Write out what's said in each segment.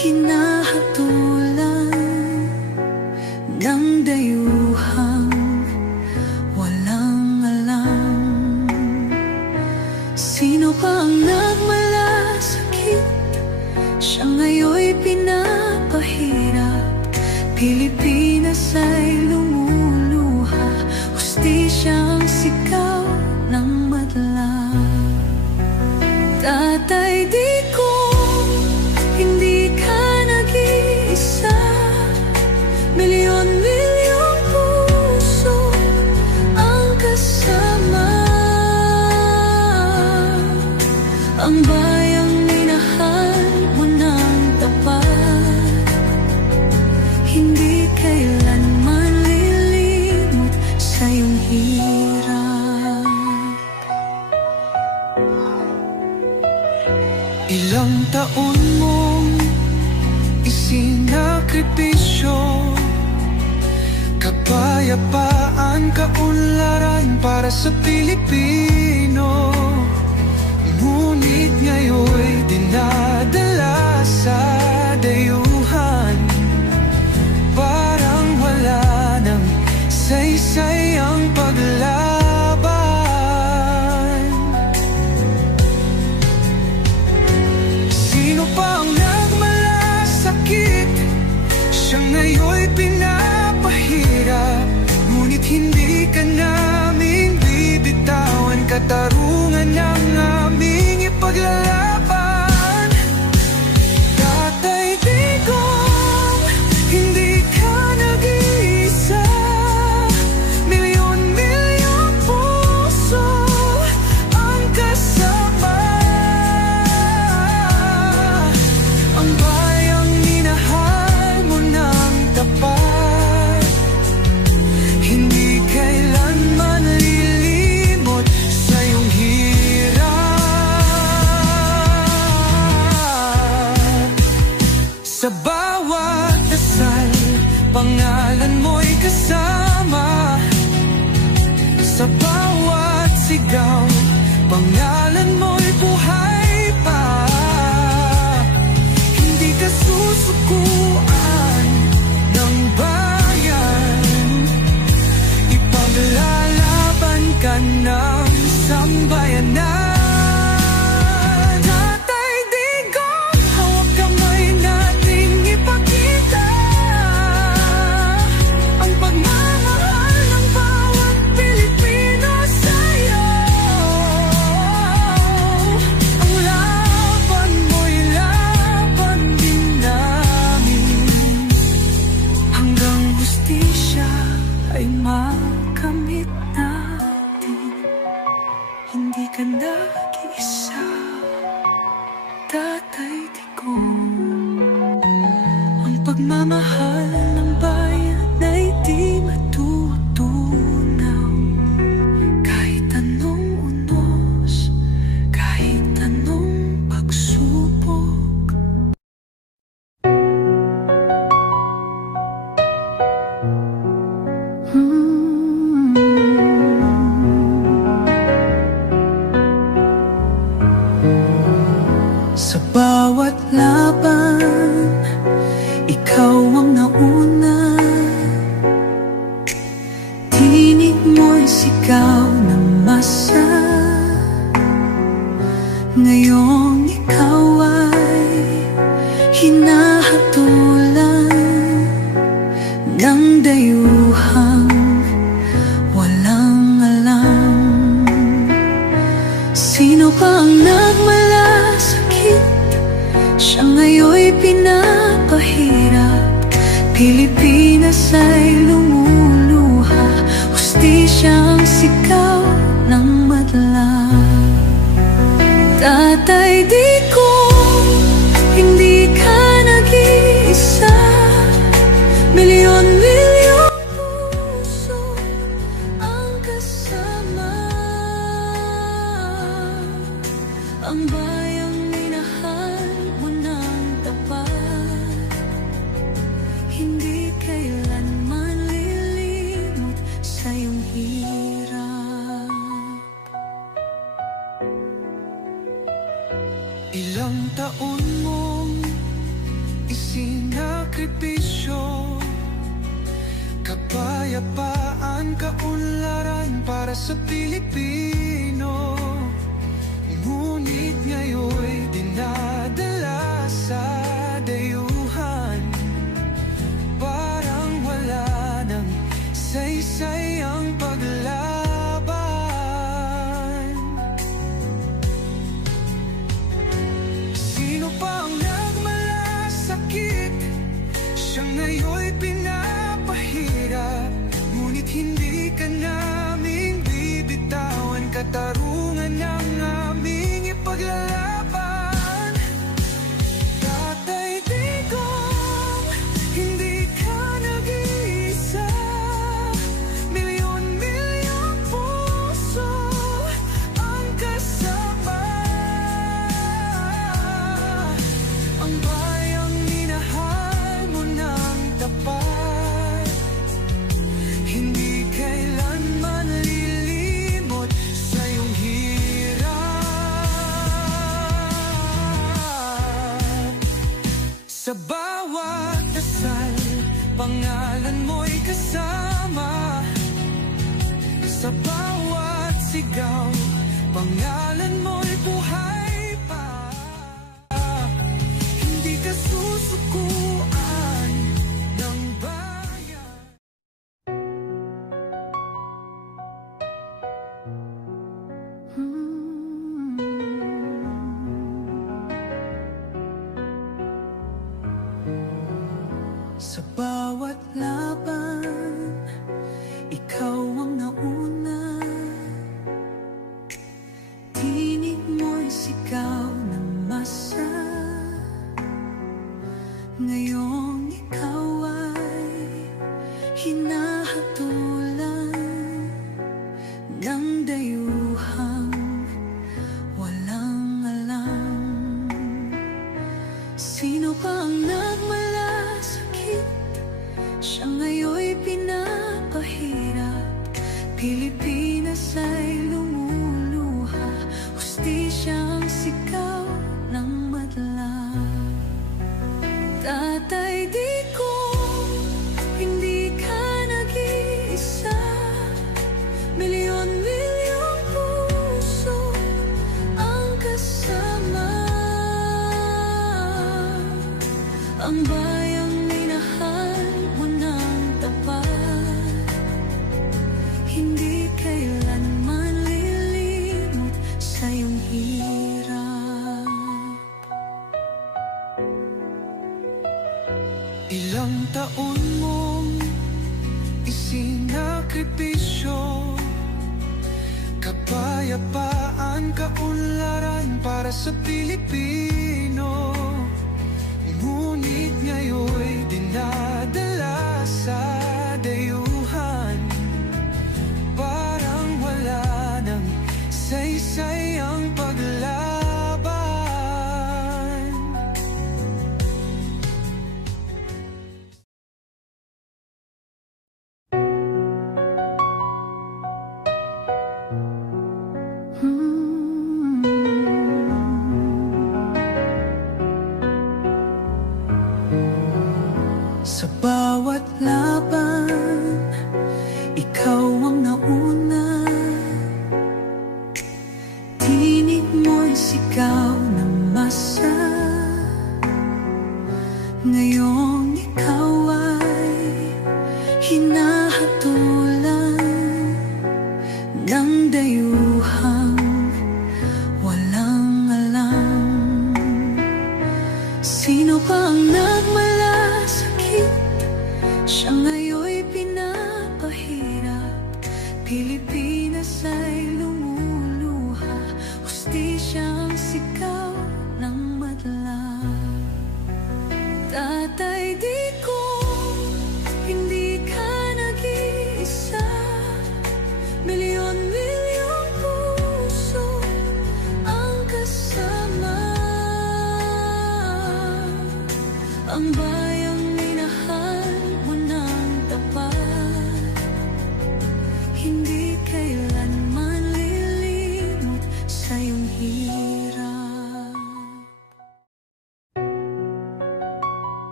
hinahatulan ng dayuhang walang alam. Sino pa ang nagmalasakit? Siya ngayon'y pinapahirap. Pilipinas ay lumuluha, hustisyang sigaw ng madla. Tatay Digong, hindi ka nag-iisa. Milyon-milyong puso ang kasama. Ang bayang minahal mo ng tapat, hindi kailanman lilimot sa iyong hirap. Ilang taon mong isinakripisyo, kapayapaan, kaunlaran para sa Pilipino. Ngunit ngayon'y dinadala sa dayuhan, parang wala nang saysay ang paglaban. Sino pa ang nagmalasakit? Siya ngayon'y pinapahirap. Ngunit hindi ka namin bibitawan, katarungan ng aming ipaglalaban. Tatay Digong, hindi ka nag-iisa. Milyon-milyong puso ang kasama. Ang bayang minahal mo ng tapat, hindi kailanman lilimot sa iyong hirap. Sa bawat dasal, pangalan mo'y kasama. Sa bawat sigaw, pangalan mo'y buhay pa. Hindi ka susukuan ng bayan, ipaglalaban ka ng sambayanan. Tatay Digong, hawak kamay nating ipakita ang pagmamahal ng bawat Pilipino sa'yo. Ang laban mo'y laban din namin, hanggang hustisya ay makamit natin. Hindi ka nag-iisa, Tatay Digong. Ang pagmamahal ng bayan ay di matutunaw, kahit anong unos, kahit anong pagsubok. Sa bawat laban, ikaw ang nauna. Tinig mo'y sigaw ng masa. Ngayong ikaw ay hinahatulan ng dayuhang walang alam. Sino pa ang nagmalasakit? Siya ngayon'y pinapahirap. Pilipinas ay lumuluha, hustisyang sigaw ng madla. Tatay Digong, hindi ka nag-iisa. kapayapaan, kaunlaran para sa Pilipino. Ngunit ngayon'y dinadala sa dayuhan. Parang wala nang saysay ang paglaban. Sino pa ang nagmalasakit? Siya ngayon'y pinapahirap. Ngunit hindi ka naming bibitawan. Katarungan ng aming ipaglalaban. Tatay Digong, hindi ka nag-iisa. Milyon-milyong puso ang kasama. Ang bayang minahal mo ng tapat, hindi kailanman lilimot sa iyong hirap. Sa bawat dasal, pangalan mo'y kasama. Sa bawat sigaw, pangalan mo'y buhay pa. Hindi ka susukuan ng bayan. Sa bawat laban, ikaw ang nauna. Tinig mo'y sigaw ng masa. Ngayong ikaw ay hinahatulan ng dayuhang walang alam. Sino pa ang nagmalasakit? Siya ngayon'y pinapahirap. Pilipinas ay lumuluha. Hustisyang sigaw ng madla. Tatay Digong, hindi ka nag-iisa. Milyon-milyong puso ang kasama. Ang bayang minahal mo ng tapat, hindi kailanman lilimot sa iyong hirap. Ilang taon mong isinakripisyo, kapayapaan, kaunlaran para sa Pilipino. Ngunit ngayon'y dinadala sa dayuhan. Parang wala nang saysay ang paglaban. Sa bawat laban, ikaw ang nauna. Tinig mo'y sigaw ng masa. Ngayong ikaw ay hinahatulan ng dayuhang walang alam. Sino pa ang nagmalasakit? Siya ngayon'y pinapahirap. Pilipinas ay lumuluha. Hustisyang sigaw ng madla. Tatay Digong, hindi ka nag-iisa. Milyon-milyong puso ang kasama. Ang bayang minahal mo ng tapat, hindi kailanman lilimot sa iyong hirap.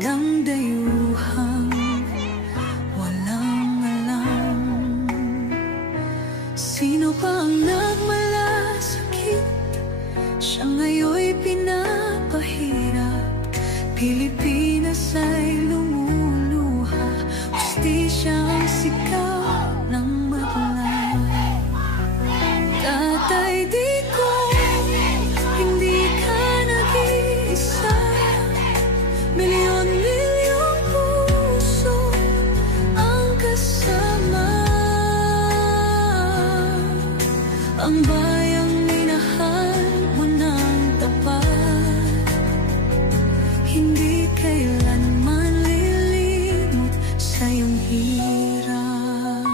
ng dayuhang walang alam. Sino pa ang nagmalasakit? Siya ngayon'y pinapahirap. Pilipinas ay lumuluha, hustisya ang sigaw ng madla. Tatay, di ko, hindi ka nag-iisa. Milyon-milyong puso ang kasama. Ang bayang minahal mo ng tapat, hindi kailanman lilimot sa iyong hirap.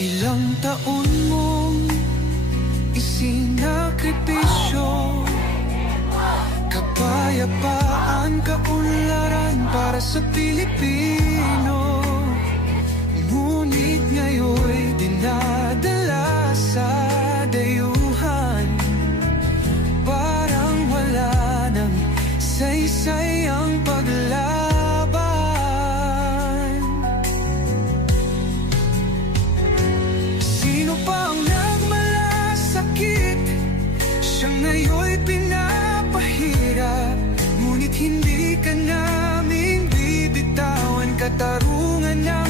Ilang taon mong isinakripisyo, kapayapaan, kaunlaran para sa Pilipino. Ngunit ngayon'y dinadala sa dayuhan. Parang wala nang saysay ang paglaban. Sino pa ang nagmalasakit? Siya ngayon'y pinapahirap. Ngunit hindi ka naming bibitawan. Katarungan ng